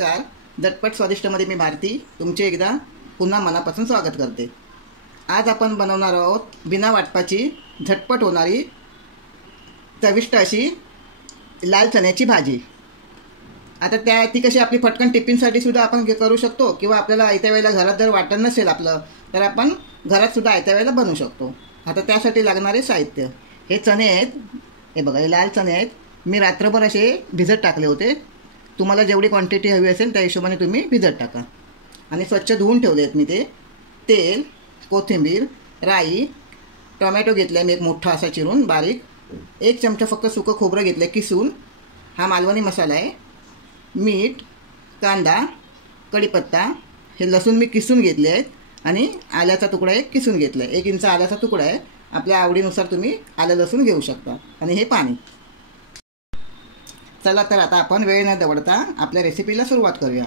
नमस्कार. झटपट स्वादिष्टमध्ये मी भारती तुमचे एकदा पुन्हा मनापासून स्वागत करते. आज आपण बनवणार आहोत बिना वाटपाची झटपट होणारी चविष्ट अशी लाल चण्याची भाजी. आता ती कशी आपली फटकन टिफिनसाठी सुद्धा आपण करू शकतो किंवा आपल्याला आयत्या वेळेला घरात जर वाटण नसेल आपलं तर आपण घरात सुद्धा आयत्या वेळेला बनवू शकतो. आता त्यासाठी लागणारे साहित्य हे चणे आहेत. हे बघा, हे लाल चणे आहेत. मी रात्रभर असे भिजत टाकले होते. तुम्हाला जेवढी क्वांटिटी हवी असेल त्या हिशोबाने तुम्ही भिजत टाका. आणि स्वच्छ धुवून ठेवले आहेत मी ते. तेल, कोथिंबीर, राई, टोमॅटो घेतला मी एक मोठा असा चिरून बारीक. 1 चमचा फक्त सुकं खोबरं घेतलं किसून. हा मालवणी मसाला आहे. मीठ, कांदा, कढीपत्ता, हे लसूण मी किसून घेतले आहेत आणि आल्याचा तुकडा एक किसून घेतला आहे. 1 इंच आल्याचा तुकडा आहे. आपल्या आवडीनुसार तुम्ही आलं लसूण घेऊ शकता. आणि हे पाणी. चला तर आता आपण वेळ न दवडता आपल्या रेसिपीला सुरुवात करूया.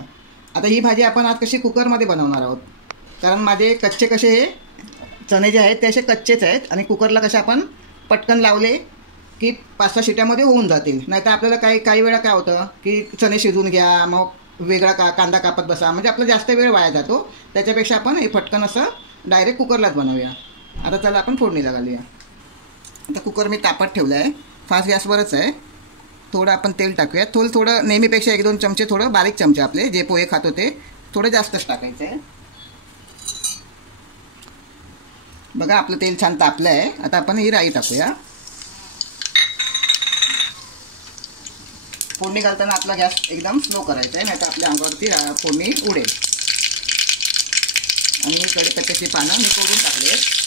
आता ही भाजी आपण आज कशी कुकरमध्ये बनवणार आहोत, कारण माझे कच्चे कसे हे चणे जे आहेत ते असे कच्चेच आहेत आणि कुकरला कसे आपण पटकन लावले की 5-6 शिट्यामध्ये होऊन जातील. नाहीतर आपल्याला काही वेळा काय होतं की चणे शिजवून घ्या, मग वेगळा कांदा कापत बसा, म्हणजे आपला जास्त वेळ वाया जातो. त्याच्यापेक्षा आपण हे पटकन असं डायरेक्ट कुकरलाच बनवूया. आता चला आपण फोडणीला घालूया. आता कुकर मी तापत ठेवलं आहे. फास्ट गॅसवरच आहे. थोडं आपण तेल टाकूया. थोडं नेहमीपेक्षा 1-2 चमचे, थोडं बारीक चमचे आपले जे पोहे खातो ते थोडं जास्तच टाकायचं आहे. बघा आपलं तेल छान तापलं आहे. आता आपण ही राई टाकूया. फोडणी घालताना आपला गॅस एकदम स्लो करायचा आहे, नाहीतर आपल्या अंगावरती फोडणी उडेल. आणि कढीपत्त्याची पानं मी तोडून टाकली आहेत.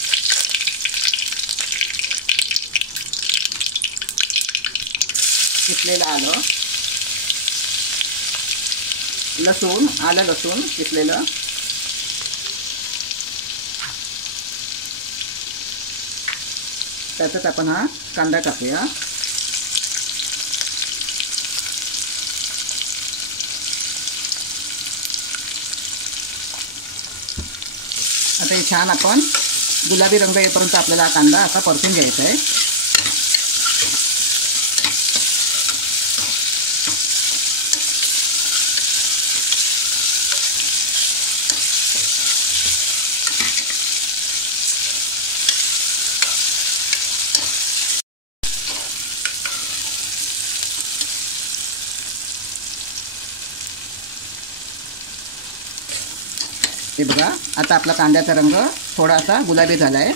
किसलेलं आलं, लसूण, आलं लसूण किसलेलं, त्याच्यात आपण हा कांदा टाकूया. आता हे छान आपण गुलाबी रंग येईपर्यंत आपल्याला हा कांदा असा परतून घ्यायचा आहे. हे बघा, आता आपला कांद्याचा रंग थोडासा गुलाबी झाला आहे.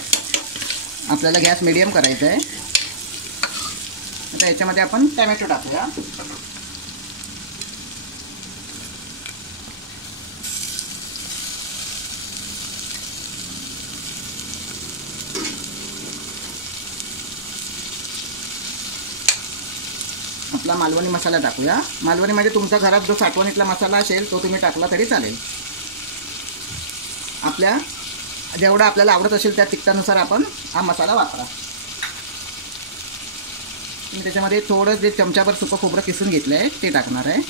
आपल्याला गॅस मिडियम करायचा आहे. आता याच्यामध्ये आपण टोमॅटो टाकूया. आपला मालवणी मसाला टाकूया. मालवणी म्हणजे तुमच्या घरात जो साठवणीतला मसाला असेल तो तुम्ही टाकला तरी चालेल. जेवढा आपल्याला आवडत असेल त्या तिखटानुसार आपण हा मसाला वापरा. मी त्याच्यामध्ये थोडं जे चमचाभर सुकं खोबरं किसून घेतलं आहे ते टाकणार आहे.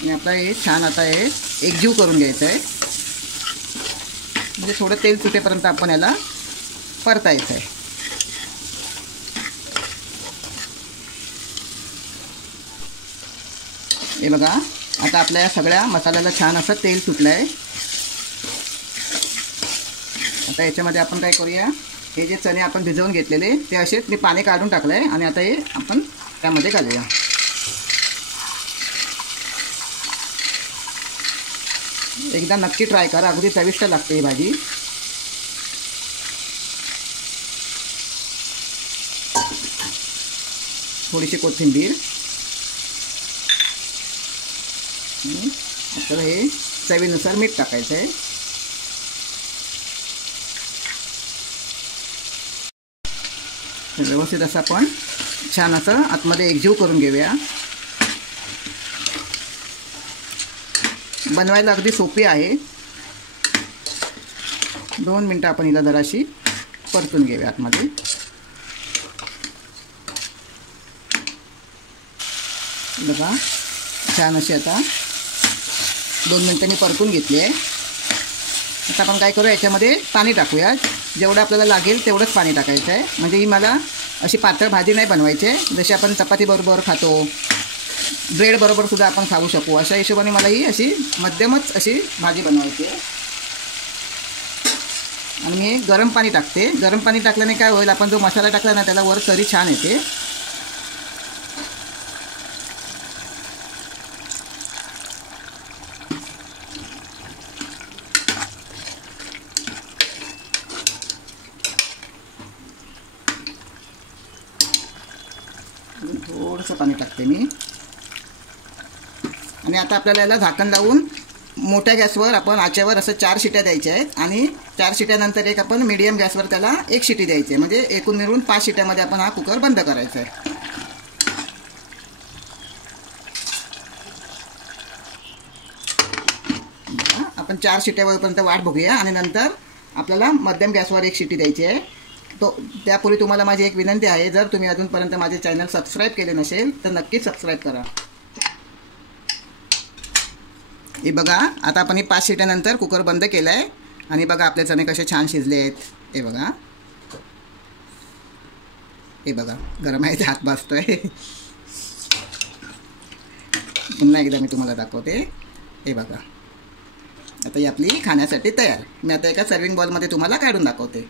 आणि आपलं हे छान आता हे एकजीव करून घ्यायचं आहे. म्हणजे थोडं तेल सुटेपर्यंत आपण याला परतायचं आहे. हे बघा, आता आपल्या सगळ्या मसाल्याला छान असं तेल सुटलं आहे. आता याच्यामध्ये आपण काय करूया, हे जे चणे आपण भिजवून घेतलेले ते असेच मी पाणी काढून टाकलं आहे आणि आता हे आपण त्यामध्ये घालूया. एकदा नक्की ट्राय करा, अगदी चविष्ट लागते ही भाजी. थोडीशी कोथिंबीर. आपल्याला हे चवीनुसार मीठ टाकायचं आहे. व्यवस्थित असं आपण छान असं आतमध्ये एकजीव करून घेऊया. बनवायला अगदी सोपी आहे. 2 मिनटं आपण हिला जराशी परतून घेऊया आतमध्ये. बघा छान अशी आता 2 मिनटांनी परतून घेतली आहे. आता आपण काय करूया, याच्यामध्ये पाणी टाकूया. जेवढं आपल्याला लागेल तेवढंच पाणी टाकायचं आहे. म्हणजे ही मला अशी पातळ भाजी नाही बनवायची आहे, जशी आपण चपाती बरोबर खातो ब्रेड बरोबर सुद्धा आपण खाऊ शकू अशा हिशोबाने मला ही अशी मध्यमच अशी भाजी बनवायची आहे. आणि मी गरम पाणी टाकते. गरम पाणी टाकल्याने काय होईल, आपण जो मसाला टाकला ना त्याला वर तरी छान येते. थोडंसं पाणी टाकते मी. आणि आता आपल्याला याला झाकण लावून मोठ्या गॅसवर आपण आचेवर असं 4 शिट्या द्यायच्या आहेत. आणि 4 शिट्यानंतर एक आपण मीडियम गॅसवर त्याला 1 शिटी द्यायची आहे. म्हणजे एकूण मिळून 5 शिट्यामध्ये आपण हा कुकर बंद करायचा आहे. आपण 4 शिट्यापर्यंत वाट बघूया आणि नंतर आपल्याला मध्यम गॅसवर 1 शिटी द्यायची आहे. त्यापूर्वी तुम्हाला माझी एक विनंती आहे, जर तुम्ही अजूनपर्यंत माझे चॅनल सबस्क्राईब केले नसेल तर नक्कीच सबस्क्राईब करा. हे बघा, आता आपण 5 शिट्यानंतर कुकर बंद केला आहे. आणि बघा आपले चणे कसे छान शिजले आहेत. हे बघा, हे बघा गरम आहे, हात भाजतोय. पुन्हा एकदा मी तुम्हाला दाखवते. हे बघा, आता ही आपली खाण्यासाठी तयार. मी आता एका सर्विंग बॉलमध्ये तुम्हाला काढून दाखवते.